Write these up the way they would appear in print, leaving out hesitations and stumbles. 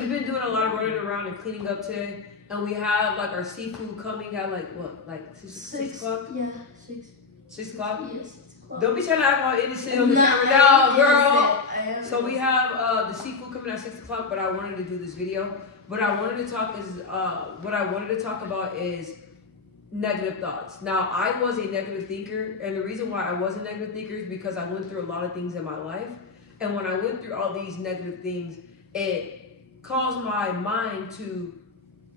we've been doing a lot of running around and cleaning up today, and we have like our seafood coming at like what, like 6 o'clock? Yeah, 6. 6 o'clock? Yeah, 6 o'clock. Don't be trying to act all innocent on the camera now, girl. So we have the seafood coming at 6 o'clock, but I wanted to do this video. What I wanted to talk about is negative thoughts. Now, I was a negative thinker, and the reason why I was a negative thinker is because I went through a lot of things in my life. And when I went through all these negative things, it caused my mind to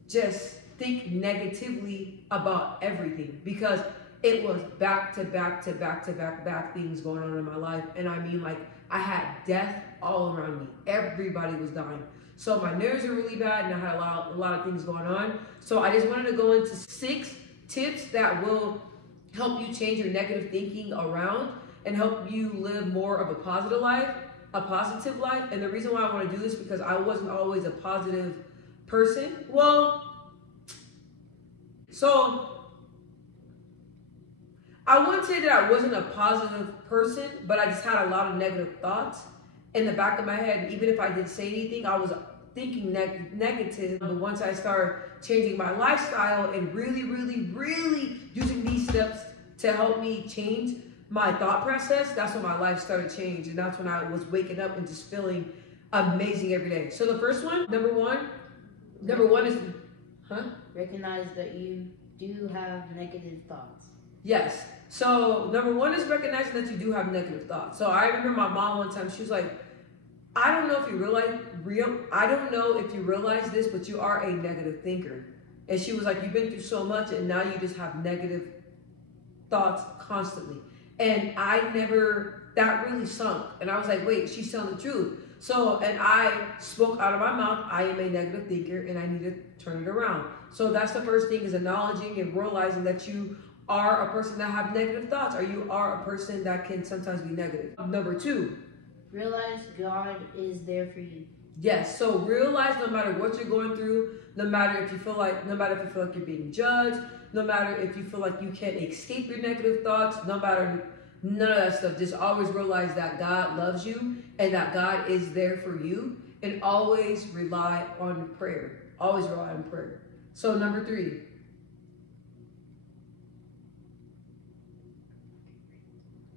just think negatively about everything, because it was back to back things going on in my life. And I mean, like, I had death all around me. Everybody was dying. So my nerves are really bad, and I had a lot of things going on. So I just wanted to go into 6 tips that will help you change your negative thinking around and help you live more of a positive life. And the reason why I want to do this, because I wasn't always a positive person. Well, so I wouldn't say that I wasn't a positive person, but I just had a lot of negative thoughts in the back of my head. Even if I didn't say anything, I was thinking negative. But once I started changing my lifestyle and really using these steps to help me change my thought process, that's when my life started to change. And that's when I was waking up and just feeling amazing every day. So the first one, number one is, recognize that you do have negative thoughts. Yes. So number one is recognizing that you do have negative thoughts. So I remember my mom one time, she was like, I don't know if you realize this, but you are a negative thinker. And she was like, you've been through so much, and now you just have negative thoughts constantly. And that really sunk. And I was like, wait, she's telling the truth. So, and I spoke out of my mouth, I am a negative thinker, and I need to turn it around. So that's the first thing, is acknowledging and realizing that you are a person that have negative thoughts, or you are a person that can sometimes be negative. Number 2, realize God is there for you. Yes. So realize no matter what you're going through, no matter if you feel like you're being judged, no matter if you feel like you can't escape your negative thoughts, no matter none of that stuff, just always realize that God loves you and that God is there for you, and always rely on prayer. Always rely on prayer. So number 3.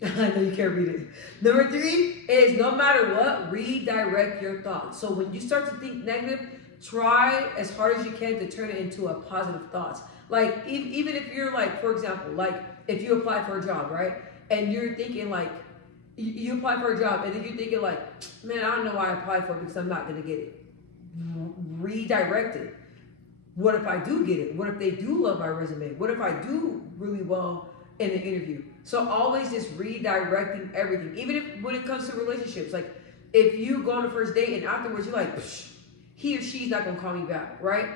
I know you can't read it. Number 3 is, no matter what, redirect your thoughts. So when you start to think negative, try as hard as you can to turn it into a positive thoughts. Like, even if you're like, for example, like if you apply for a job, right? And you're thinking like, you apply for a job, and then you're thinking like, man, I don't know why I applied for it, because I'm not going to get it. Redirect it. What if I do get it? What if they do love my resume? What if I do really well in an interview? So always just redirecting everything. Even if when it comes to relationships, like if you go on a first date and afterwards you're like, he or she's not gonna call me back, right?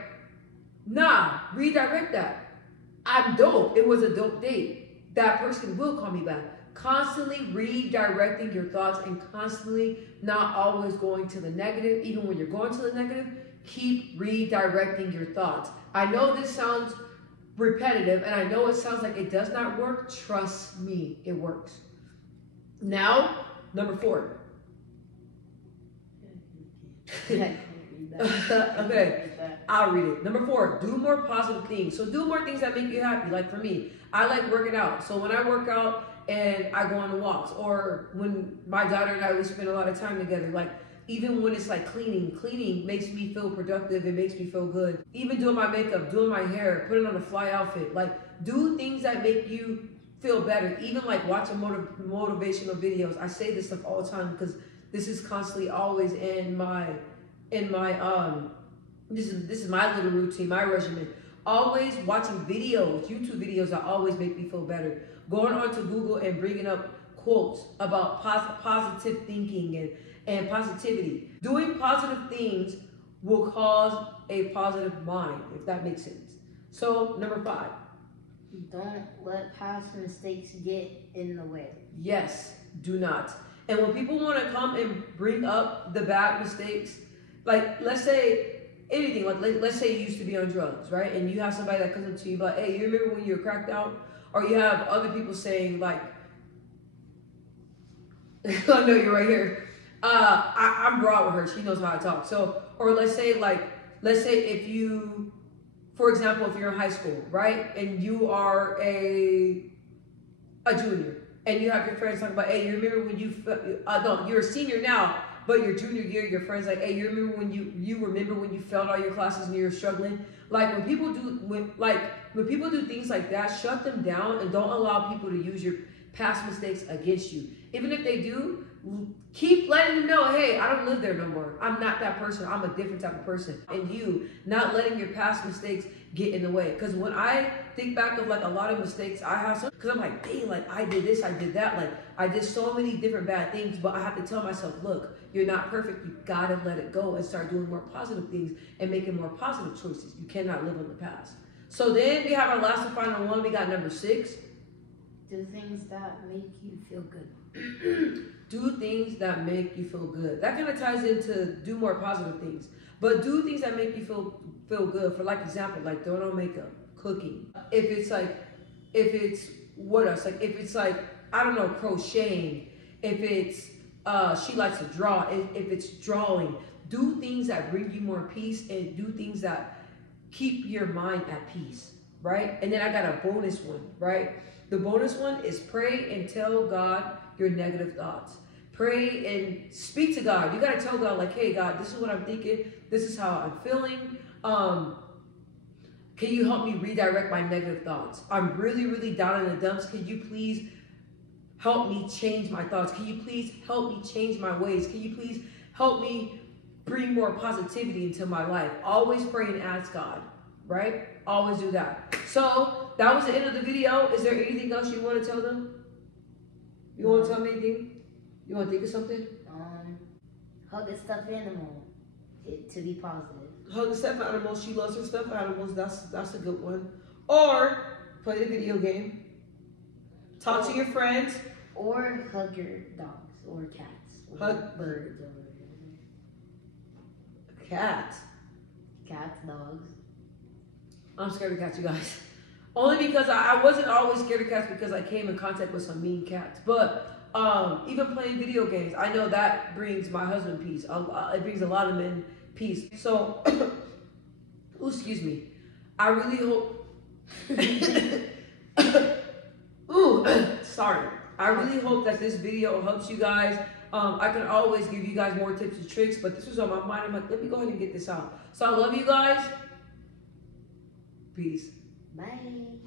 Nah, redirect that. I'm dope. It was a dope date. That person will call me back. Constantly redirecting your thoughts and constantly not always going to the negative. Even when you're going to the negative, keep redirecting your thoughts. I know this sounds repetitive, and I know it sounds like it does not work. Trust me, it works. Now, number 4. Okay, I'll read it. Number 4, do more positive things. So do more things that make you happy. Like for me, I like working out. So when I work out and I go on walks, or when my daughter and I, we spend a lot of time together, like even when it's like cleaning makes me feel productive. It makes me feel good. Even doing my makeup, doing my hair, putting on a fly outfit, like do things that make you feel better. Even like watching motivational videos. I say this stuff all the time because this is constantly always in my this is my little routine, my regimen. Always watching videos, YouTube videos that always make me feel better. Going onto Google and bringing up quotes about positive thinking and positivity. Doing positive things will cause a positive mind, if that makes sense. So, number 5. Don't let past mistakes get in the way. Yes, do not. And when people want to come and bring up the bad mistakes, like let's say anything, like let's say you used to be on drugs, right? And you have somebody that comes up to you like, hey, you remember when you were cracked out? Or you have other people saying like, I know you're right here. I'm broad with her. She knows how I talk. So, or let's say if you, for example, if you're in high school, right, and you are a junior, and you have your friends talking about, hey, you remember when you, no, you're a senior now, but your junior year, your friends like, hey, you remember when you remember when you failed all your classes and you were struggling? Like when people do things like that, shut them down and don't allow people to use your past mistakes against you. Even if they do, keep letting them know, hey, I don't live there no more. I'm not that person. I'm a different type of person. And you not letting your past mistakes get in the way. Because when I think back of like a lot of mistakes I have, because I'm like, dang, like I did this, I did that. Like I did so many different bad things, but I have to tell myself, look, you're not perfect. You gotta let it go and start doing more positive things and making more positive choices. You cannot live in the past. So then we have our last and final one. We got number 6. Do things that make you feel good. Do things that make you feel good. That kind of ties into do more positive things. But do things that make you feel good. For like example, like throwing on makeup, cooking. If it's what else? Like if it's like, I don't know, crocheting. If it's she likes to draw. If it's drawing. Do things that bring you more peace and do things that keep your mind at peace, right? And then I got a bonus one, right? The bonus one is pray and tell God your negative thoughts. Pray and speak to God. You got to tell God like, hey, God, this is what I'm thinking. This is how I'm feeling. Can you help me redirect my negative thoughts? I'm really, really down in the dumps. Can you please help me change my thoughts? Can you please help me change my ways? Can you please help me bring more positivity into my life? Always pray and ask God, right? Always do that. So that was the end of the video. Is there anything else you want to tell them? You want to tell me anything? You want to think of something? Hug a stuffed animal to be positive. Hug a stuffed animal. She loves her stuffed animals. That's a good one. Or play a video game. Talk to your friends. Or hug your dogs or cats. Or Hug birds or cats. Cats, dogs. I'm scared of cats, you guys. Only because I wasn't always scared of cats because I came in contact with some mean cats. But even playing video games, I know that brings my husband peace. It brings a lot of men peace. So, ooh, excuse me. I really hope. Ooh, sorry. I really hope that this video helps you guys. I can always give you guys more tips and tricks, but this was on my mind. I'm like, let me go ahead and get this out. So I love you guys. Peace. Bye.